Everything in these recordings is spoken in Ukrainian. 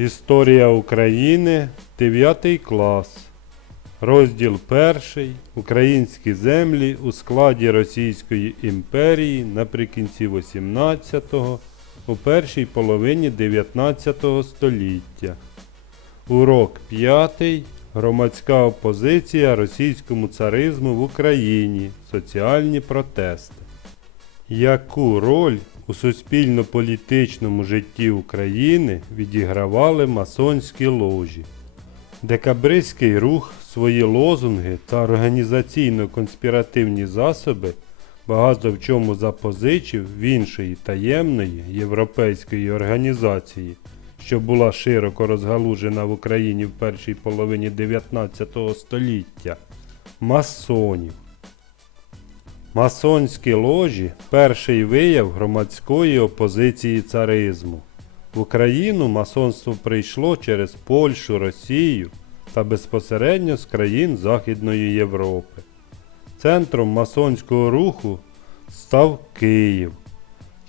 Історія України, 9 клас. Розділ 1. Українські землі у складі Російської імперії наприкінці 18-го, у першій половині 19 століття. Урок 5. Громадська опозиція російському царизму в Україні. Соціальні протести. Яку роль у суспільно-політичному житті України відігравали масонські ложі? Декабристський рух, свої лозунги та організаційно-конспіративні засоби багато в чому запозичив в іншої таємної європейської організації, що була широко розгалужена в Україні в першій половині 19 століття – масонів. Масонські ложі – перший вияв громадської опозиції царизму. В Україну масонство прийшло через Польщу, Росію та безпосередньо з країн Західної Європи. Центром масонського руху став Київ.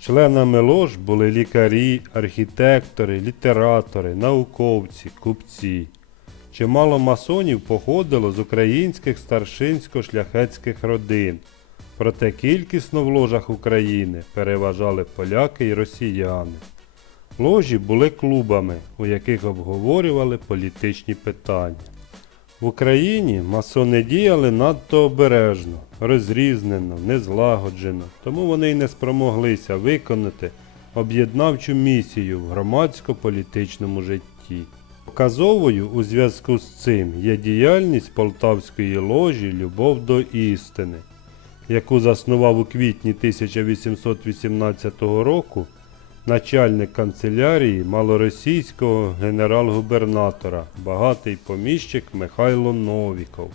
Членами лож були лікарі, архітектори, літератори, науковці, купці. Чимало масонів походило з українських старшинсько-шляхетських родин. Проте кількісно в ложах України переважали поляки і росіяни. Ложі були клубами, у яких обговорювали політичні питання. В Україні масони діяли надто обережно, розрізнено, незлагоджено, тому вони й не спромоглися виконати об'єднавчу місію в громадсько-політичному житті. Показовою у зв'язку з цим є діяльність Полтавської ложі «Любов до істини», яку заснував у квітні 1818 року начальник канцелярії малоросійського генерал-губернатора, багатий поміщик Михайло Новіков.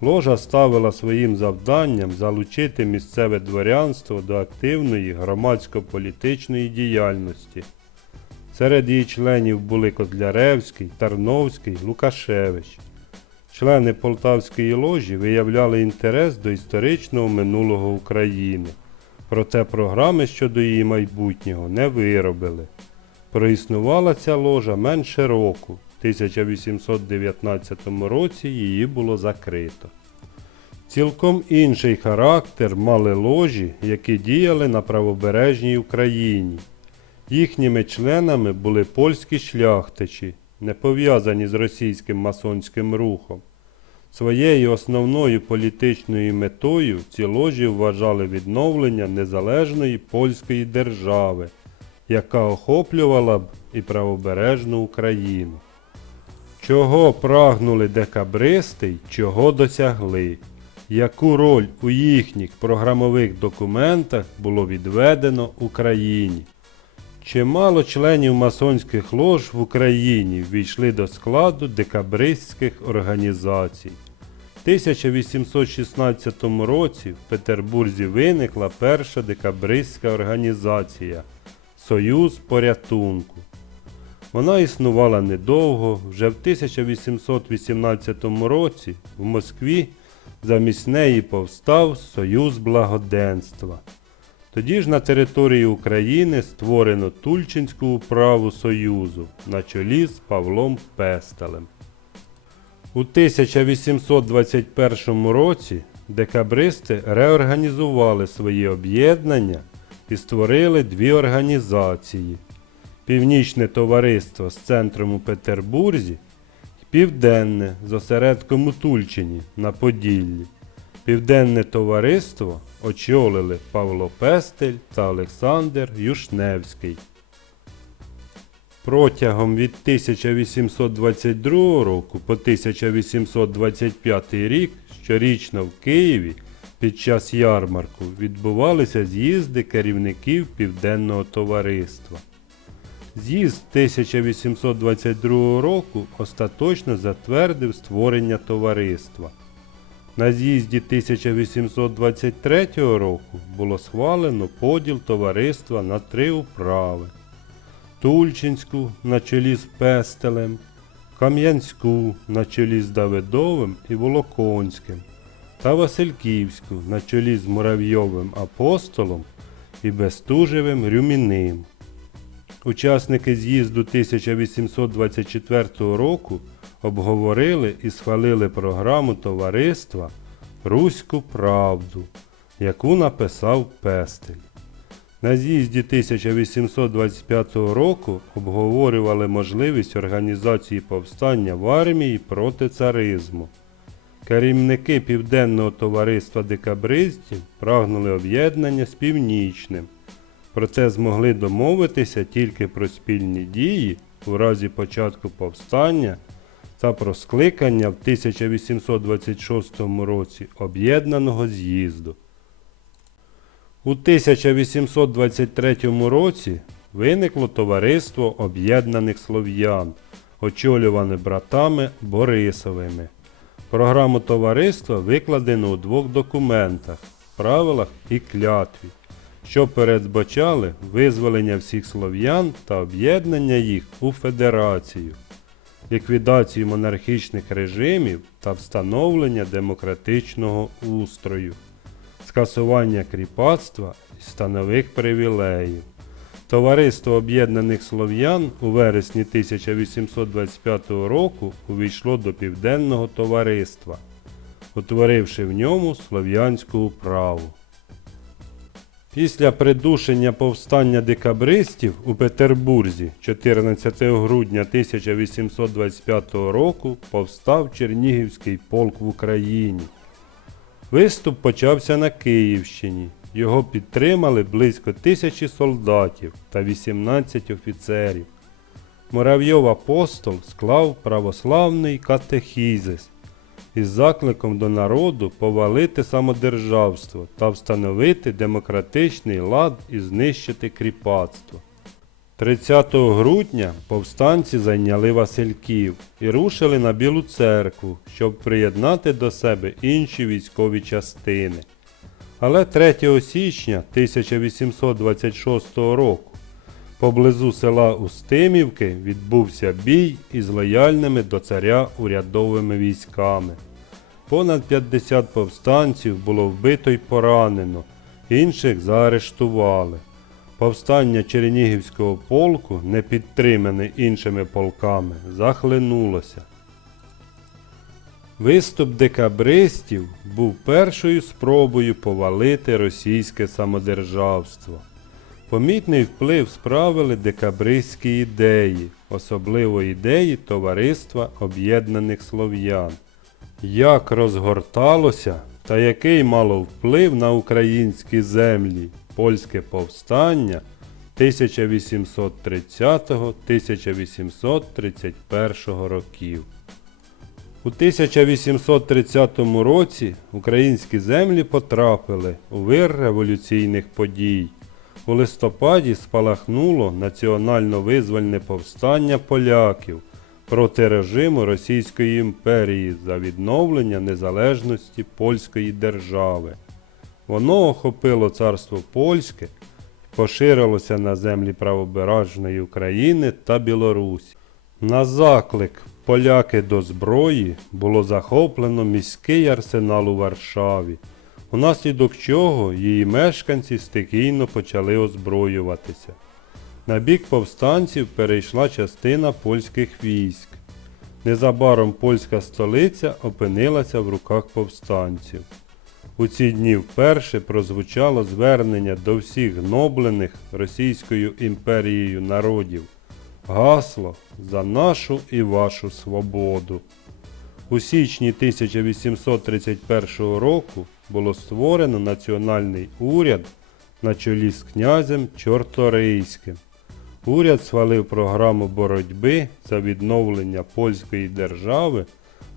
Ложа ставила своїм завданням залучити місцеве дворянство до активної громадсько-політичної діяльності. Серед її членів були Котляревський, Тарновський, Лукашевич. Члени Полтавської ложі виявляли інтерес до історичного минулого України. Проте програми щодо її майбутнього не виробили. Проіснувала ця ложа менше року. В 1819 році її було закрито. Цілком інший характер мали ложі, які діяли на правобережній Україні. Їхніми членами були польські шляхтичі, не пов'язані з російським масонським рухом. Своєю основною політичною метою ці ложі вважали відновлення незалежної польської держави, яка охоплювала б і правобережну Україну. Чого прагнули декабристи й чого досягли? Яку роль у їхніх програмових документах було відведено Україні? Чимало членів масонських лож в Україні ввійшли до складу декабристських організацій. В 1816 році в Петербурзі виникла перша декабристська організація – Союз порятунку. Вона існувала недовго, вже в 1818 році в Москві замість неї повстав Союз благоденства. Тоді ж на території України створено Тульчинську управу Союзу на чолі з Павлом Пестелем. У 1821 році декабристи реорганізували свої об'єднання і створили дві організації – Північне товариство з центром у Петербурзі і Південне з осередком у Тульчині на Поділлі. Південне товариство очолили Павло Пестель та Олександр Юшневський. Протягом від 1822 року по 1825 рік щорічно в Києві під час ярмарку відбувалися з'їзди керівників Південного товариства. З'їзд 1822 року остаточно затвердив створення товариства. На з'їзді 1823 року було схвалено поділ товариства на три управи – Тульчинську на чолі з Пестелем, Кам'янську на чолі з Давидовим і Волоконським та Васильківську на чолі з Муравйовим Апостолом і Бестужевим Рюміним. Учасники з'їзду 1824 року обговорили і схвалили програму товариства «Руську правду», яку написав Пестель. На з'їзді 1825 року обговорювали можливість організації повстання в армії проти царизму. Керівники Південного товариства декабристів прагнули об'єднання з Північним, проте змогли домовитися тільки про спільні дії у разі початку повстання та про скликання в 1826 році об'єднаного з'їзду. У 1823 році виникло Товариство Об'єднаних Слов'ян, очолюване братами Борисовими. Програму товариства викладено у двох документах – правилах і клятві, що передбачали визволення всіх слов'ян та об'єднання їх у федерацію, ліквідацію монархічних режимів та встановлення демократичного устрою, скасування кріпацтва і станових привілеїв. Товариство Об'єднаних Слов'ян у вересні 1825 року увійшло до Південного товариства, утворивши в ньому слов'янську управу. Після придушення повстання декабристів у Петербурзі 14 грудня 1825 року повстав Чернігівський полк в Україні. Виступ почався на Київщині. Його підтримали близько 1000 солдатів та 18 офіцерів. Муравйов-апостол склав православний катехізис із закликом до народу повалити самодержавство та встановити демократичний лад і знищити кріпацтво. 30 грудня повстанці зайняли Васильків і рушили на Білу церкву, щоб приєднати до себе інші військові частини. Але 3 січня 1826 року поблизу села Устимівки відбувся бій із лояльними до царя урядовими військами. Понад 50 повстанців було вбито й поранено, інших заарештували. Повстання Чернігівського полку, не підтримане іншими полками, захлинулося. Виступ декабристів був першою спробою повалити російське самодержавство. Помітний вплив справили декабристські ідеї, особливо ідеї Товариства Об'єднаних Слов'ян. Як розгорталося та який мало вплив на українські землі польське повстання 1830-1831 років. У 1830 році українські землі потрапили у вир революційних подій. У листопаді спалахнуло національно-визвольне повстання поляків проти режиму Російської імперії за відновлення незалежності польської держави. Воно охопило царство польське і поширилося на землі правобережної України та Білорусі. На заклик «Поляки до зброї» було захоплено міський арсенал у Варшаві, унаслідок чого її мешканці стихійно почали озброюватися. На бік повстанців перейшла частина польських військ. Незабаром польська столиця опинилася в руках повстанців. У ці дні вперше прозвучало звернення до всіх гноблених Російською імперією народів. Гасло «За нашу і вашу свободу». У січні 1831 року було створено національний уряд на чолі з князем Чорторийським. Уряд схвалив програму боротьби за відновлення польської держави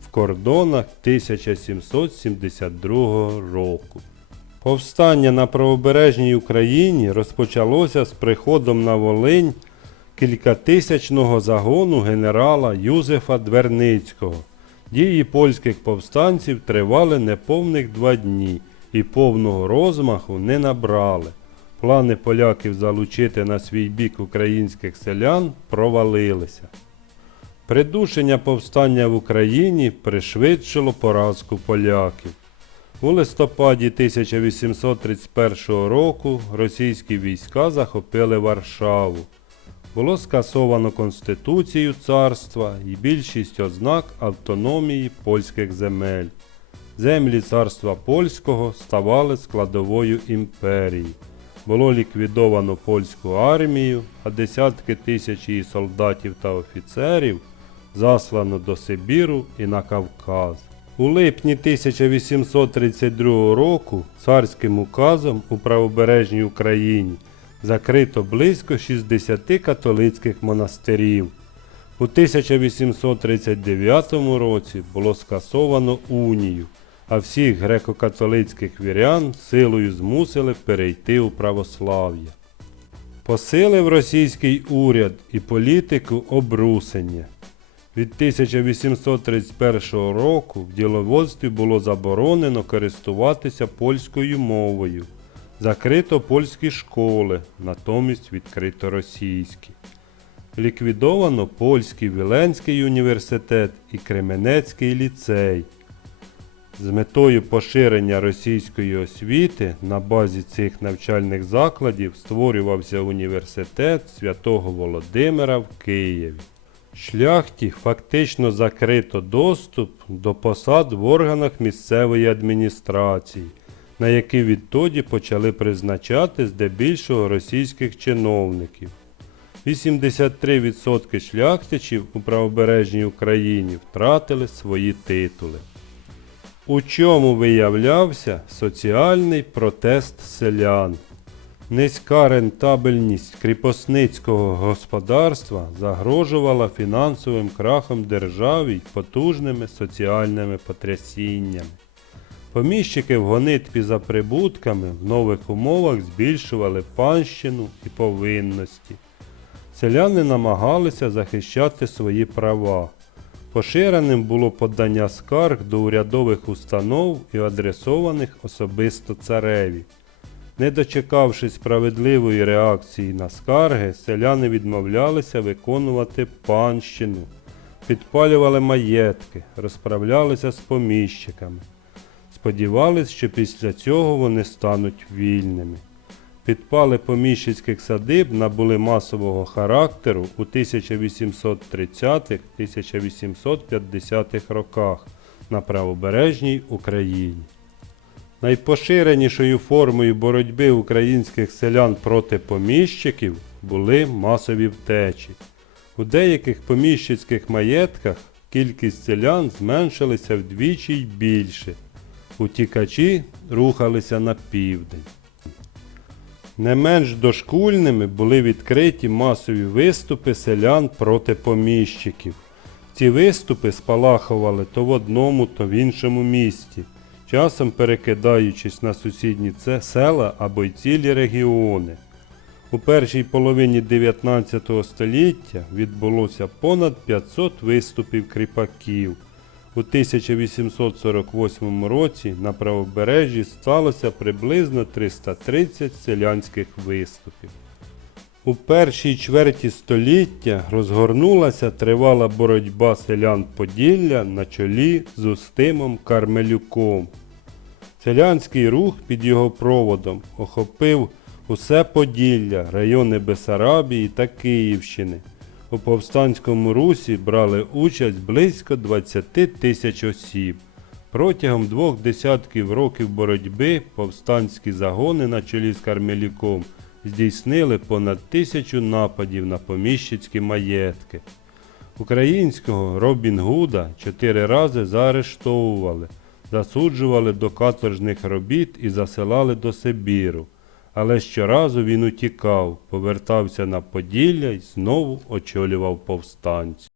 в кордонах 1772 року. Повстання на правобережній Україні розпочалося з приходом на Волинь кількатисячного загону генерала Юзефа Дверницького. Дії польських повстанців тривали неповних 2 дні і повного розмаху не набрали. Плани поляків залучити на свій бік українських селян провалилися. Придушення повстання в Україні пришвидшило поразку поляків. У листопаді 1831 року російські війська захопили Варшаву. було скасовано Конституцію царства і більшість ознак автономії польських земель. Землі царства польського ставали складовою імперії. Було ліквідовано польську армію, а десятки тисяч її солдатів та офіцерів заслано до Сибіру і на Кавказ. У липні 1832 року царським указом у правобережній Україні закрито близько 60 католицьких монастирів. У 1839 році було скасовано унію, а всіх греко-католицьких вірян силою змусили перейти у православ'я. Посилив російський уряд і політику обрусення. Від 1831 року в діловодстві було заборонено користуватися польською мовою. Закрито польські школи, натомість відкрито російські. Ліквідовано Польський Віленський університет і Кременецький ліцей. З метою поширення російської освіти на базі цих навчальних закладів створювався університет Святого Володимира в Києві. Шляхті фактично закрито доступ до посад в органах місцевої адміністрації, на які відтоді почали призначати здебільшого російських чиновників. 83% шляхтичів у правобережній Україні втратили свої титули. У чому виявлявся соціальний протест селян? Низька рентабельність кріпосницького господарства загрожувала фінансовим крахом державі й потужними соціальними потрясіннями. Поміщики в гонитві за прибутками в нових умовах збільшували панщину і повинності. Селяни намагалися захищати свої права. Поширеним було подання скарг до урядових установ і адресованих особисто цареві. Не дочекавшись справедливої реакції на скарги, селяни відмовлялися виконувати панщину, підпалювали маєтки, розправлялися з поміщиками. Сподівались, що після цього вони стануть вільними. Підпали поміщицьких садиб набули масового характеру у 1830-1850-х роках на правобережній Україні. Найпоширенішою формою боротьби українських селян проти поміщиків були масові втечі. У деяких поміщицьких маєтках кількість селян зменшилася вдвічі й більше. Утікачі рухалися на південь. Не менш дошкульними були відкриті масові виступи селян проти поміщиків. Ці виступи спалахували то в одному, то в іншому місті, часом перекидаючись на сусідні села або й цілі регіони. У першій половині 19 століття відбулося понад 500 виступів кріпаків. У 1848 році на правобережжі сталося приблизно 330 селянських виступів. У першій чверті століття розгорнулася тривала боротьба селян Поділля на чолі з Устимом Кармелюком. Селянський рух під його проводом охопив усе Поділля, райони Бесарабії та Київщини. У повстанському русі брали участь близько 20 тисяч осіб. Протягом 2 десятків років боротьби повстанські загони на чолі з Кармелюком здійснили понад 1000 нападів на поміщицькі маєтки. Українського Робін Гуда 4 рази заарештовували, засуджували до каторжних робіт і засилали до Сибіру. Але щоразу він утікав, повертався на Поділля й знову очолював повстанців.